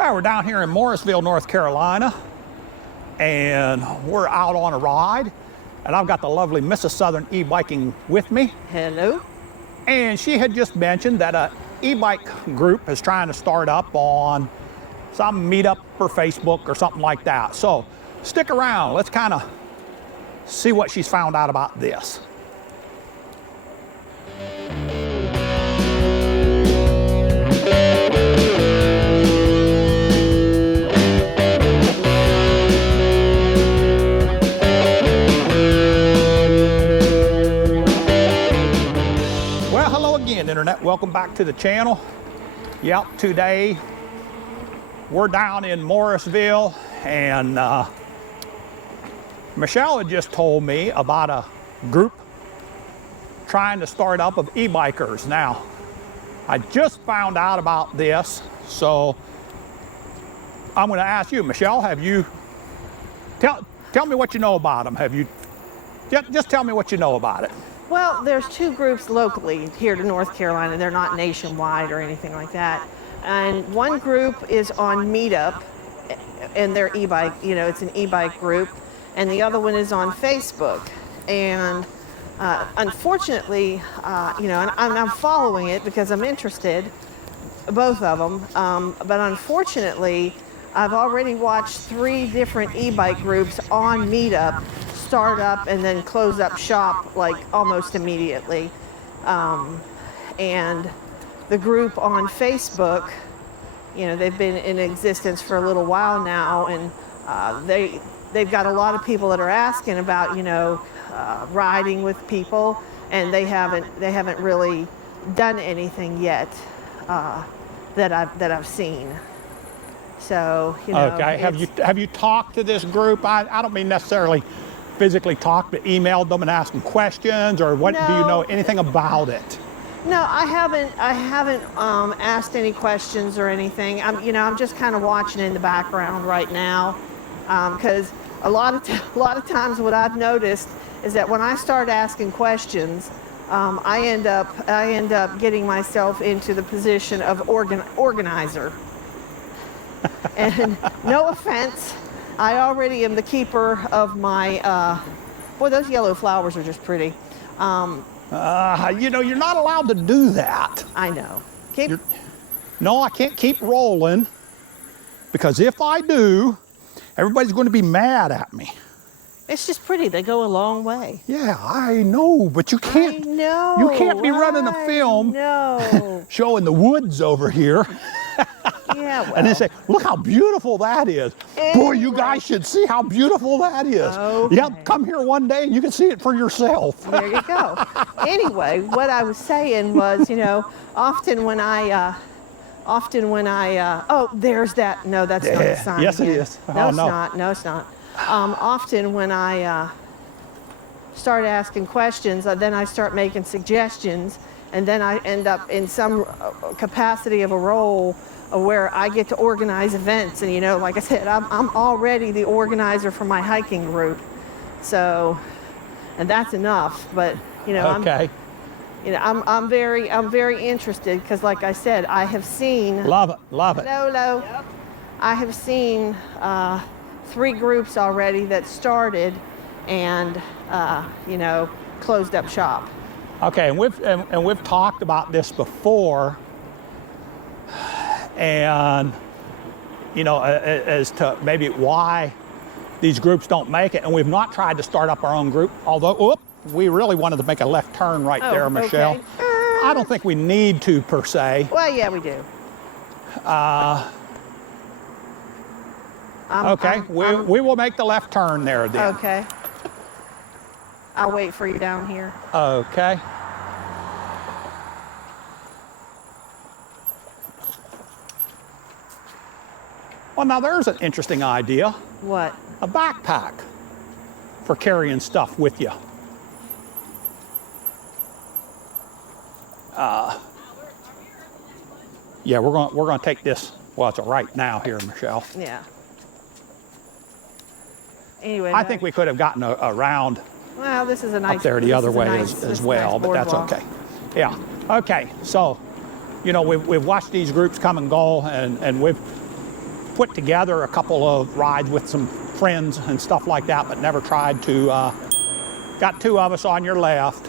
Well, we're down here in Morrisville, North Carolina, and we're out on a ride, and I've got the lovely Mrs. Southern e-biking with me. Hello. And she had just mentioned that a e-bike group is trying to start up on some meetup or Facebook or something like that. So stick around, let's kind of see what she's found out about this. Internet, welcome back to the channel. Yep, today we're down in Morrisville, and Michelle had just told me about a group trying to start up of e-bikers. Now, I just found out about this, so I'm going to ask you, Michelle, have you tell me what you know about them? Have you just tell me what you know about it? Well, there's two groups locally here to North Carolina. They're not nationwide or anything like that. And one group is on Meetup, and they're e-bike, you know, it's an e-bike group. And the other one is on Facebook. And unfortunately, you know, and I'm following it because I'm interested, both of them. But unfortunately, I've already watched 3 different e-bike groups on Meetup start up and then close up shop like almost immediately. And the group on Facebook, you know, they've been in existence for a little while now, and they've got a lot of people that are asking about, you know, riding with people, and they haven't really done anything yet that I've seen. So, you know. Okay. Have you talked to this group? I don't mean necessarily physically talked, but emailed them and asked them questions, or what? No. Do you know anything about it? No, I haven't asked any questions or anything. I'm just kind of watching in the background right now, because a lot of times what I've noticed is that when I start asking questions, I end up getting myself into the position of organizer. And no offense, I already am the keeper of my, boy, those yellow flowers are just pretty. You know, you're not allowed to do that. I know. No, I can't keep rolling, because if I do, everybody's going to be mad at me. It's just pretty. They go a long way. Yeah, I know, but you can't. I know. You can't be running a film showing the woods over here. Yeah, well. And then say, look how beautiful that is. Boy, you guys should see how beautiful that is. Okay. Yep, come here one day and you can see it for yourself. There you go. Anyway, what I was saying was, you know, often when I, oh, there's that. No, that's not a sign. Yes, again. It is. No, it's not. No, it's not. Often when I start asking questions, then I start making suggestions, and then I end up in some capacity of a role where I get to organize events. And, you know, like I said, I'm already the organizer for my hiking group. So, and that's enough. But, you know, okay. I'm very interested, because, like I said, I have seen. Love it. Hello. Yep. I have seen 3 groups already that started and, you know, closed up shop. Okay, and we've talked about this before, and you know, as to maybe why these groups don't make it, and we've not tried to start up our own group, although we really wanted to make a left turn right there, Michelle. Okay. I don't think we need to, per se. Well, yeah, we do. Okay, we will make the left turn there then. Okay. I'll wait for you down here. Okay. Well, now there's an interesting idea. What? A backpack for carrying stuff with you. Yeah, we're going to take this. Well, it's a right now here, Michelle. Yeah. Anyway, I think we could have gotten around. Well, this is a nice. Up there the other way as well, but that's okay. Yeah. Okay. So, you know, we've watched these groups come and go, and we've put together a couple of rides with some friends and stuff like that, but never tried to, got 2 of us on your left,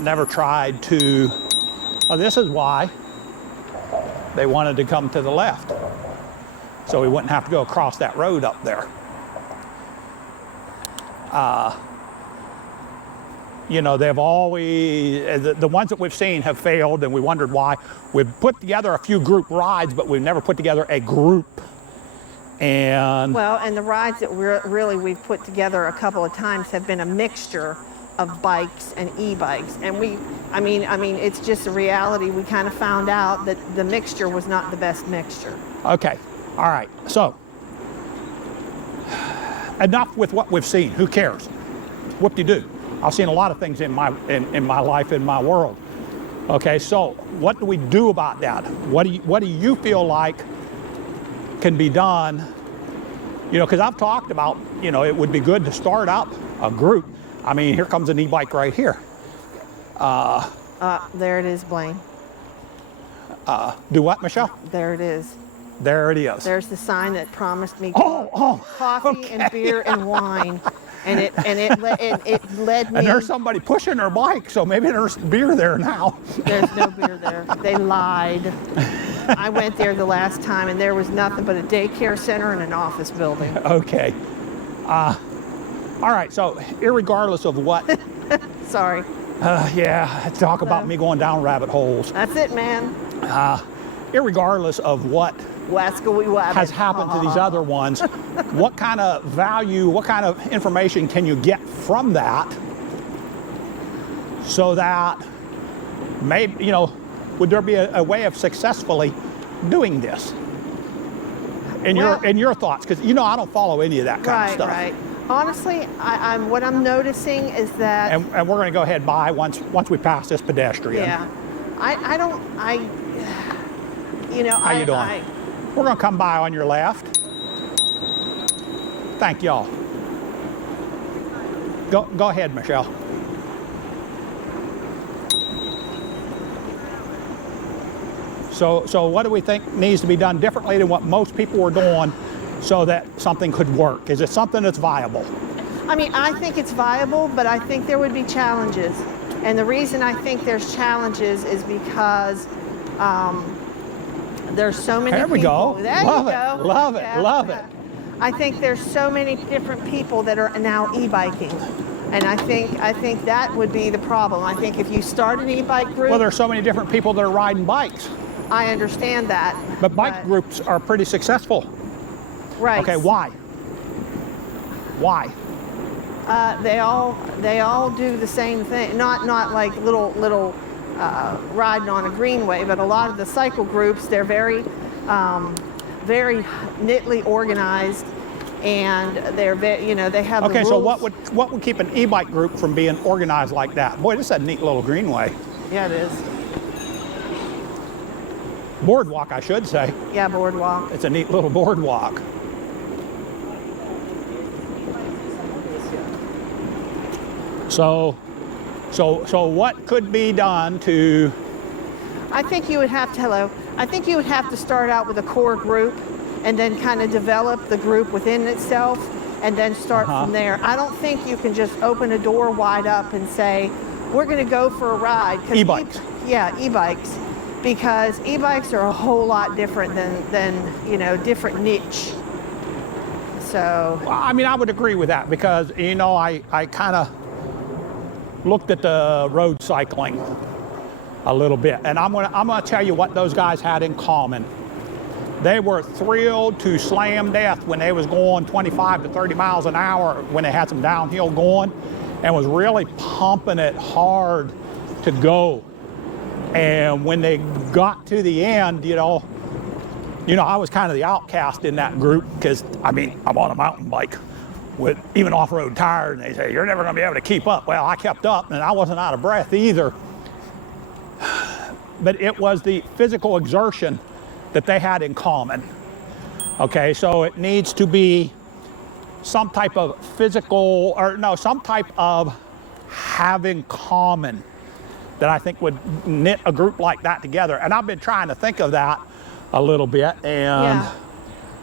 never tried to, oh, this is why they wanted to come to the left, so we wouldn't have to go across that road up there. You know, they've always, the ones that we've seen have failed, and we wondered why. We've put together a few group rides, but we've never put together a group. And well, and the rides that we've put together a couple of times have been a mixture of bikes and e-bikes. And I mean, it's just a reality. We kind of found out that the mixture was not the best mixture. okay, all right. So enough with what we've seen. Who cares? Whoop-de-doo. I've seen a lot of things in my life, in my world. Okay, so what do we do about that? What do you feel like can be done? You know, because I've talked about, you know, it would be good to start up a group. I mean, here comes an e-bike right here. There it is, Blaine. Do what, Michelle? There it is. There it is. There's the sign that promised me coffee okay. and beer and wine. And it led me. And there's somebody pushing their bike, so maybe there's beer there now. There's no beer there. They lied. I went there the last time, and there was nothing but a daycare center and an office building. Okay. All right. So, irregardless of what. Sorry. Yeah. Talk about me going down rabbit holes. That's it, man. Irregardless of what has happened to these other ones, what kind of value, what kind of information can you get from that, so that maybe, you know, would there be a way of successfully doing this in your thoughts? Because, you know, I don't follow any of that kind of stuff. Right. Honestly, what I'm noticing is that, and we're going to go ahead by once we pass this pedestrian. Yeah, you know, how you doing? We're going to come by on your left. Thank y'all. Go ahead, Michelle. So what do we think needs to be done differently than what most people are doing so that something could work? Is it something that's viable? I mean, I think it's viable, but I think there would be challenges. And the reason I think there's challenges is because there's so many people. There we go. There you go. Love it. Love it. I think there's so many different people that are now e-biking. And I think that would be the problem. I think if you start an e-bike group. Well, there's so many different people that are riding bikes. I understand that. But bike groups are pretty successful. Right. Okay, why? Why? They all do the same thing. Not like little riding on a greenway, but a lot of the cycle groups, they're very neatly organized, and they're they have okay, the so rules. what would keep an e-bike group from being organized like that? Boy, this is a neat little greenway. Yeah, it is. Boardwalk, I should say. Yeah, boardwalk. It's a neat little boardwalk. So what could be done to? I think you would have to start out with a core group, and then kind of develop the group within itself, and then start from there. I don't think you can just open a door wide up and say, we're going to go for a ride. E-bikes. Yeah, e-bikes. Because e-bikes are a whole lot different than different niche. So. Well, I mean, I would agree with that, because, you know, I kind of looked at the road cycling a little bit, and I'm gonna tell you what those guys had in common. They were thrilled to slam death when they was going 25 to 30 miles an hour when they had some downhill going, and was really pumping it hard to go. And when they got to the end, you know, I was kind of the outcast in that group, because, I mean, I'm on a mountain bike with even off-road tires, and they say, you're never going to be able to keep up. Well, I kept up, and I wasn't out of breath either. But it was the physical exertion that they had in common. Okay, so it needs to be some type of some type of having common that I think would knit a group like that together. And I've been trying to think of that a little bit, and Yeah.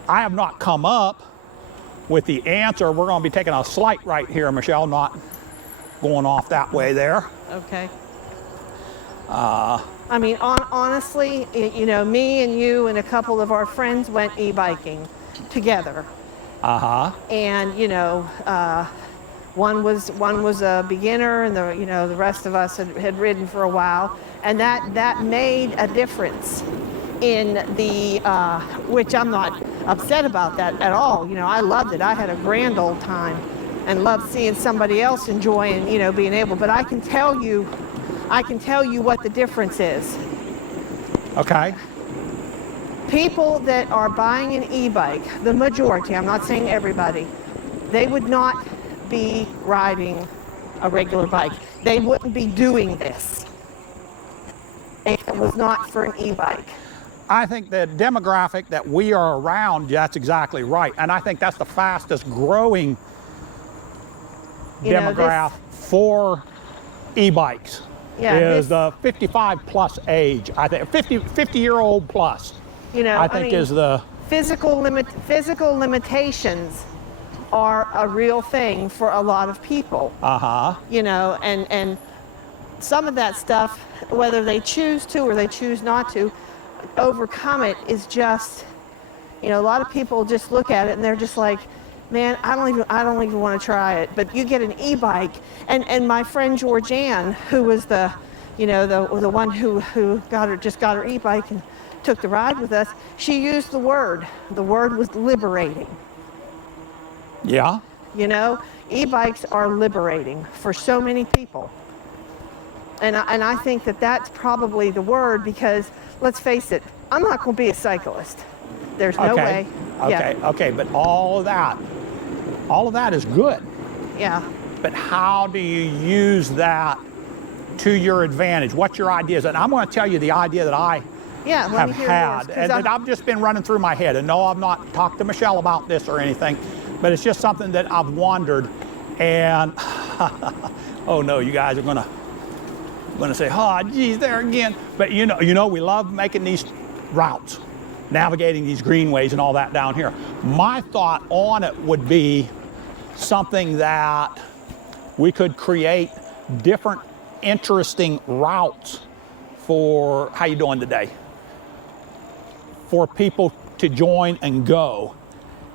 I have not come up with the answer. We're going to be taking a slight right here, Michelle, not going off that way there. Okay. I mean, honestly, you know, me and you and a couple of our friends went e-biking together. And you know, one was a beginner, and the rest of us had ridden for a while, and that made a difference in the which I'm not upset about that at all. You know, I loved it. I had a grand old time, and loved seeing somebody else enjoying, you know, being able. But I can tell you what the difference is. Okay. People that are buying an e-bike, the majority, I'm not saying everybody, they would not be riding a regular bike. They wouldn't be doing this if it was not for an e-bike. I think the demographic that we are around, that's exactly right. And I think that's the fastest growing demographic for e-bikes. Yeah, is the 55 plus age. I think 50-year-old plus. You know, I think is the physical limitations are a real thing for a lot of people. You know, and some of that stuff, whether they choose to or they choose not to overcome it, is just, you know, a lot of people just look at it and they're just like, man, I don't even want to try it. But you get an e-bike, and my friend Georgianne, who was the one who just got her e-bike and took the ride with us, she used the word. The word was liberating. Yeah. You know, e-bikes are liberating for so many people. And I think that that's probably the word, because let's face it, I'm not going to be a cyclist. There's no way. Okay, but all of that is good. Yeah. But how do you use that to your advantage? What's your ideas? And I'm going to tell you the idea that I have had, and that I've just been running through my head. And no, I've not talked to Michelle about this or anything, but it's just something that I've wondered. And oh no, you guys are going to say, oh geez, there again. But you know, we love making these routes, navigating these greenways and all that down here. My thought on it would be something that we could create different interesting routes for, how you doing today? For people to join and go,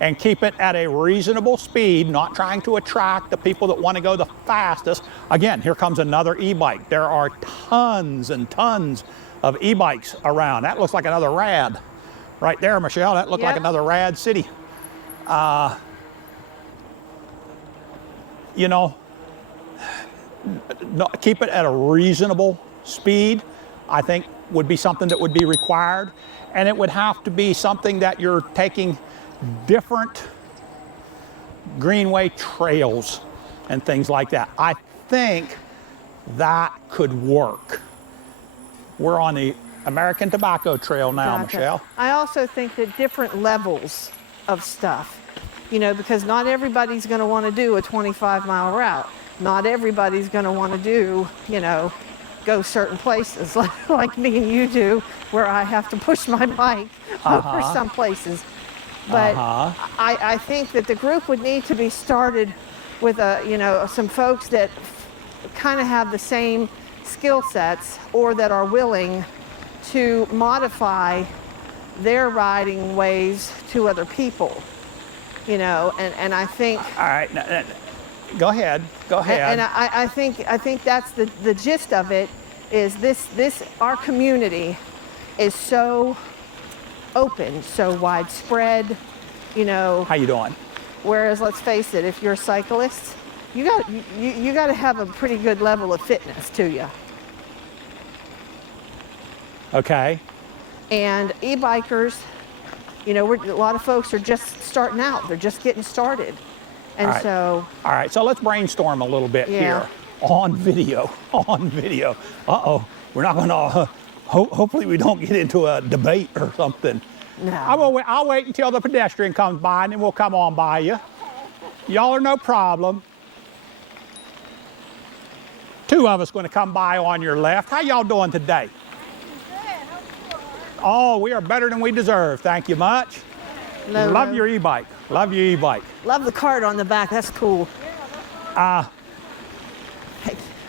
and keep it at a reasonable speed, not trying to attract the people that want to go the fastest. Again, here comes another e-bike. There are tons and tons of e-bikes around. That looks like another rad right there, Michelle. That looked like another rad city. You know, keep it at a reasonable speed, I think would be something that would be required. And it would have to be something that you're taking different greenway trails and things like that. I think that could work. We're on the American Tobacco Trail now, Michelle. I also think that different levels of stuff, you know, because not everybody's going to want to do a 25-mile route. Not everybody's going to want to do, you know, go certain places like me and you do, where I have to push my bike over some places. But I think that the group would need to be started with some folks that kind of have the same skill sets, or that are willing to modify their riding ways to other people, you know, and I think. All right, go ahead. And I think that's the gist of it. Is this our community is so open, so widespread, you know. How you doing? Whereas, let's face it, if you're a cyclist, you got to have a pretty good level of fitness to you. Okay. And e-bikers, you know, a lot of folks are just starting out. They're just getting started. And all right, so let's brainstorm a little bit here on video. Uh-oh, we're not going to, hopefully we don't get into a debate or something. No. I'll wait until the pedestrian comes by, and then we'll come on by you. Y'all are no problem. Two of us going to come by on your left. How y'all doing today? Oh, we are better than we deserve. Thank you much. No, Love no. your e-bike. Love your e-bike. Love the card on the back. That's cool. A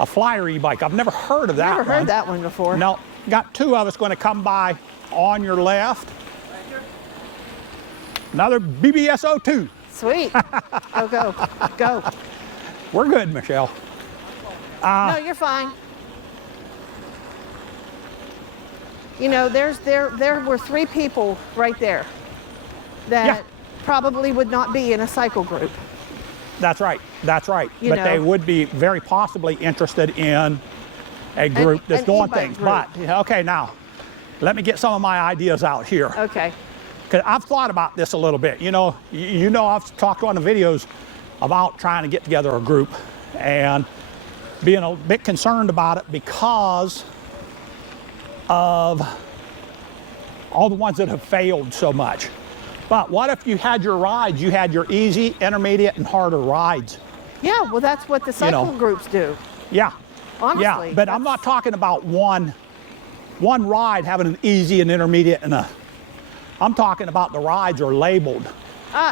flyer e-bike. I've never heard of that Never one. heard that one before. No, got two of us going to come by on your left. Another BBS02. Sweet. Go, go, go. We're good, Michelle. No, you're fine. You know, there were 3 people right there that Yeah. probably would not be in a cycle group. That's right. That's right. You But know. they would be very possibly interested in a group that's an doing e-bike things. group. But, okay, now, let me get some of my ideas out here. Okay. Because I've thought about this a little bit. You know, I've talked on the videos about trying to get together a group and being a bit concerned about it because of all the ones that have failed so much. But what if you had your rides, you had your easy, intermediate, and harder rides? Yeah, well, that's what the cycle know. groups do. Yeah. Honestly. Yeah, but I'm not talking about one ride having an easy and intermediate and I'm talking about the rides are labeled.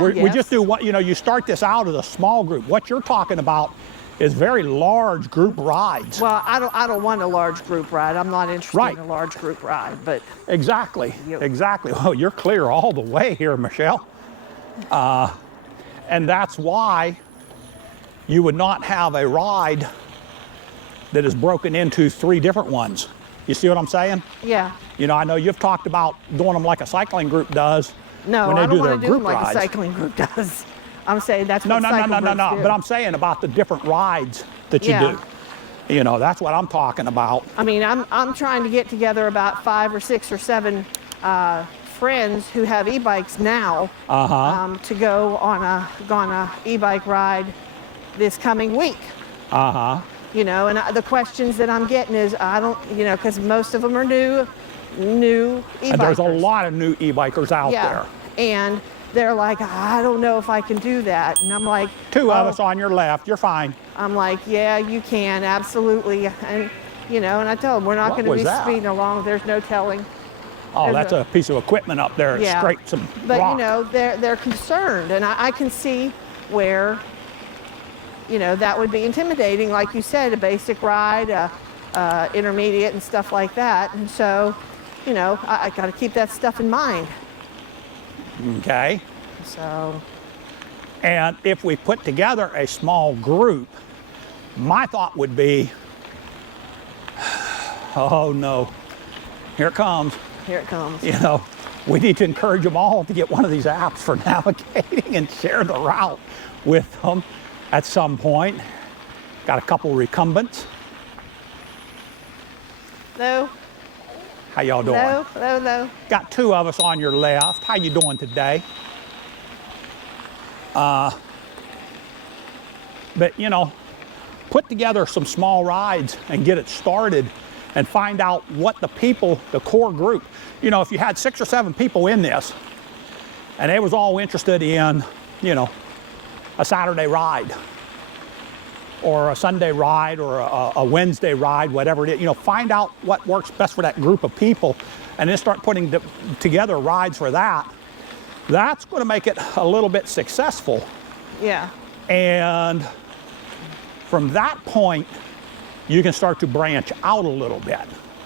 We Yes. just do what, you start this out as a small group. What you're talking about is very large group rides. Well, I don't want a large group ride. I'm not interested Right. in a large group ride, but Exactly, Yep. exactly. Well, you're clear all the way here, Michelle. And that's why you would not have a ride that is broken into 3 different ones. You see what I'm saying? yeah. I know you've talked about doing them like a cycling group does. No, when they I don't do their want to do them group like rides. a cycling group does. I'm saying that's No, what no, cycle no, no, groups no. do. But I'm saying about the different rides that you Yeah. do. That's what I'm talking about. I mean, I'm trying to get together about 5 or 6 or 7 friends who have e-bikes now to go on a e-bike ride this coming week. And the questions that I'm getting is I don't, because most of them are new e-bikers. And there's a lot of new e-bikers out there. And they're like, I don't know if I can do that. And I'm like, 2 of "Oh." us on your left, you're fine. I'm like, yeah, you can, absolutely. And, and I tell them, we're not What going to was be that? speeding along. There's no telling. Oh, There's that's a piece of equipment up there. It Yeah. scraped some But, rock. they're concerned. And I can see where, that would be intimidating. Like you said, a basic ride, intermediate and stuff like that. And so, I got to keep that stuff in mind. Okay. So, And if we put together a small group, my thought would be, oh no, here it comes. here it comes. We need to encourage them all to get one of these apps for navigating and share the route with them at some point. Got a couple recumbents. No, How y'all doing? no. Got 2 of us on your left. How you doing today? But put together some small rides and get it started and find out what the core group, if you had 6 or 7 people in this and they was all interested in, a Saturday ride or a Sunday ride or a Wednesday ride, whatever it is, find out what works best for that group of people and then start putting together rides for that. That's going to make it a little bit successful. Yeah. And from that point, you can start to branch out a little bit.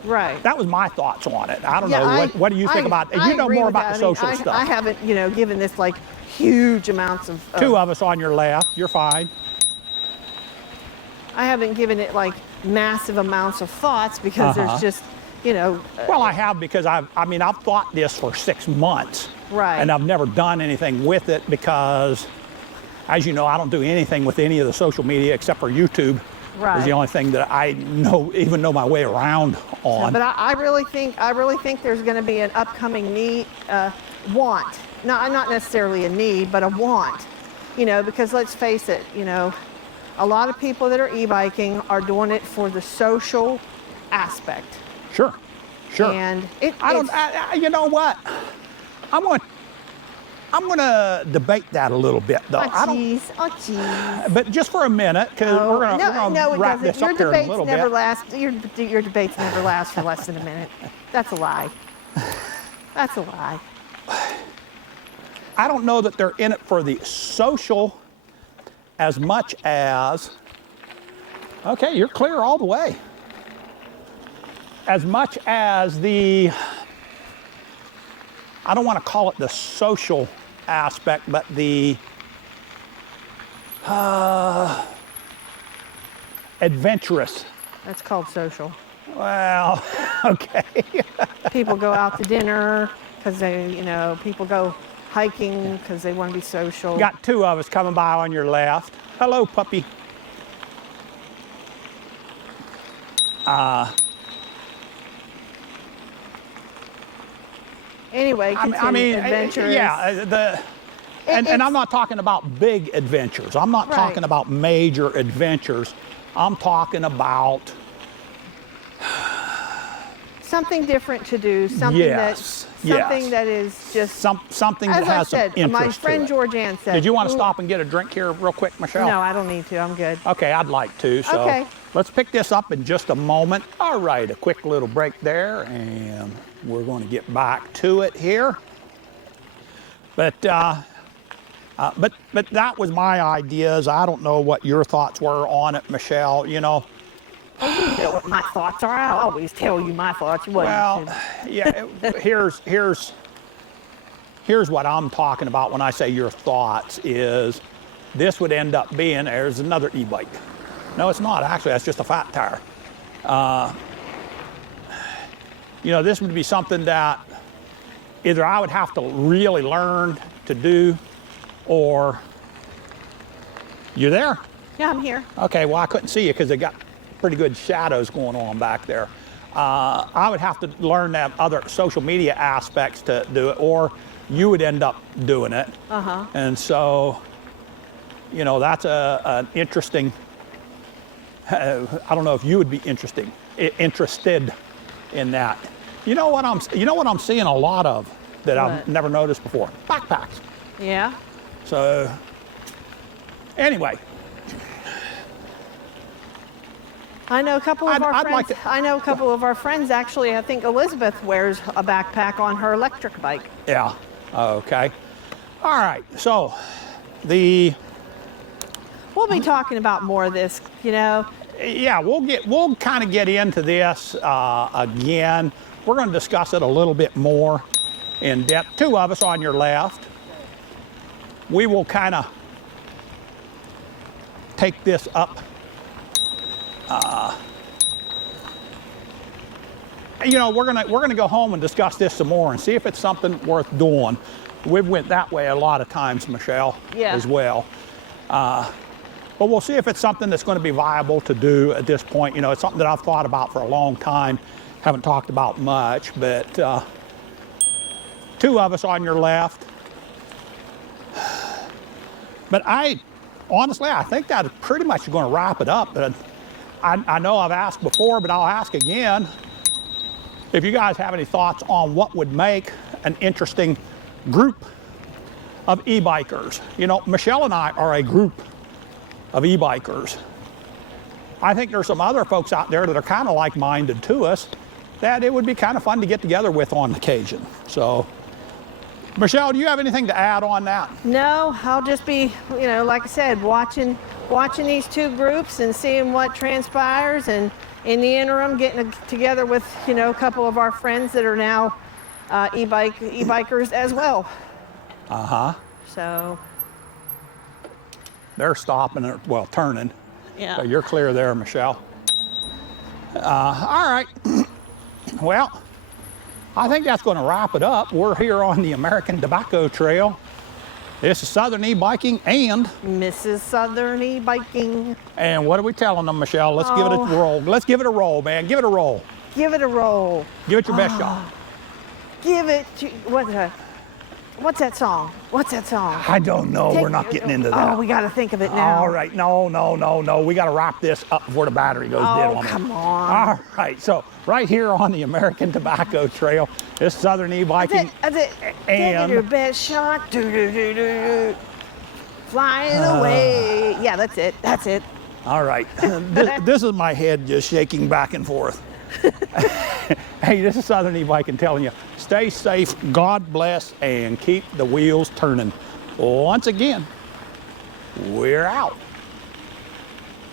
Right. That was my thoughts on it. I don't know. What do you think about it? I You know agree more with about that. the I mean, social stuff. I haven't, given this like huge amounts of. 2 of us on your left. You're fine. I haven't given it like massive amounts of thoughts because there's just, Well, I have because I've thought this for 6 months. Right. And I've never done anything with it because, as you know, I don't do anything with any of the social media except for YouTube. Right. Is the only thing that I even know my way around on. But I really think there's going to be an upcoming need, want. Not necessarily a need, but a want. Because let's face it, a lot of people that are e-biking are doing it for the social aspect. Sure. And you know what? I'm going to debate that a little bit, though. Oh, jeez. But just for a minute, because we're going to wrap this up here in a little bit. Your debates never last for less than a minute. That's a lie. That's a lie. I don't know that they're in it for the social as much as, okay, you're clear all the way. As much as the, I don't want to call it the social aspect, but the adventurous. That's called social. Well, okay. People go out to dinner because they, you know, people go hiking because they want to be social. Got two of us coming by on your left. Hello, puppy. Anyway, I mean, adventurous. yeah, and I'm not talking about big adventures. I'm not talking about major adventures. I'm talking about something different to do, something that is just something that as has I said, some interest my friend to it. Georgianne said. Did you want to stop and get a drink here real quick, Michelle? No, I don't need to. I'm good. Okay, I'd like to. So okay. Let's pick this up in just a moment. All right, a quick little break there, and we're going to get back to it here. But that was my ideas. I don't know what your thoughts were on it, Michelle. You know. You know what my thoughts are. I always tell you my thoughts. Well, yeah. Here's what I'm talking about when I say your thoughts. Is this would end up being there's another e-bike. No, it's not. Actually, that's just a fat tire. You know, this would be something that either I would have to really learn to do, or you there? Yeah, I'm here. Okay. Well, I couldn't see you because they got pretty good shadows going on back there. I would have to learn to have other social media aspects to do it, or you would end up doing it. And so, you know, that's an interesting. I don't know if you would be interested in that. You know what I'm seeing a lot of that I've never noticed before? Backpacks. Yeah. So anyway. I know a couple of our friends. I know a couple of our friends actually. I think Elizabeth wears a backpack on her electric bike. Yeah. Okay. All right. So we'll be talking about more of this, you know. Yeah, we'll kind of get into this again. We're going to discuss it a little bit more in depth. Two of us on your left. We will kind of take this up. You know, we're gonna go home and discuss this some more and see if it's something worth doing. We've went that way a lot of times, Michelle, as well. But we'll see if it's something that's going to be viable to do at this point. You know, it's something that I've thought about for a long time, haven't talked about much, but two of us on your left. But honestly, I think that's pretty much going to wrap it up. I know I've asked before, but I'll ask again. If you guys have any thoughts on what would make an interesting group of e-bikers. You know, Michelle and I are a group of e-bikers. I think there's some other folks out there that are kind of like-minded to us that it would be kind of fun to get together with on occasion. So, Michelle, do you have anything to add on that? No, I'll just be, you know, like I said, watching these two groups and seeing what transpires, and in the interim, getting together with, you know, a couple of our friends that are now e-bikers as well. So. They're stopping, well, turning. Yeah. So you're clear there, Michelle. All right. Well, I think that's going to wrap it up. We're here on the American Tobacco Trail. This is Southern E-Biking and Mrs. Southern E-Biking. And what are we telling them, Michelle? Let's give it a roll. Let's give it a roll, man. Give it a roll. Give it a roll. Give it your best shot. Give it to what's that song? What's that song? I don't know. We're not getting into that. Oh, we got to think of it now. All right. No. We got to wrap this up before the battery goes dead on it. Oh, come on. All right. So right here on the American Tobacco Trail, this Southern E-Biking. That's it. And give it your best shot. Flying away. Yeah, that's it. That's it. All right. This is my head just shaking back and forth. Hey, this is Southern E-Biking telling you, stay safe, God bless, and keep the wheels turning. Once again, we're out.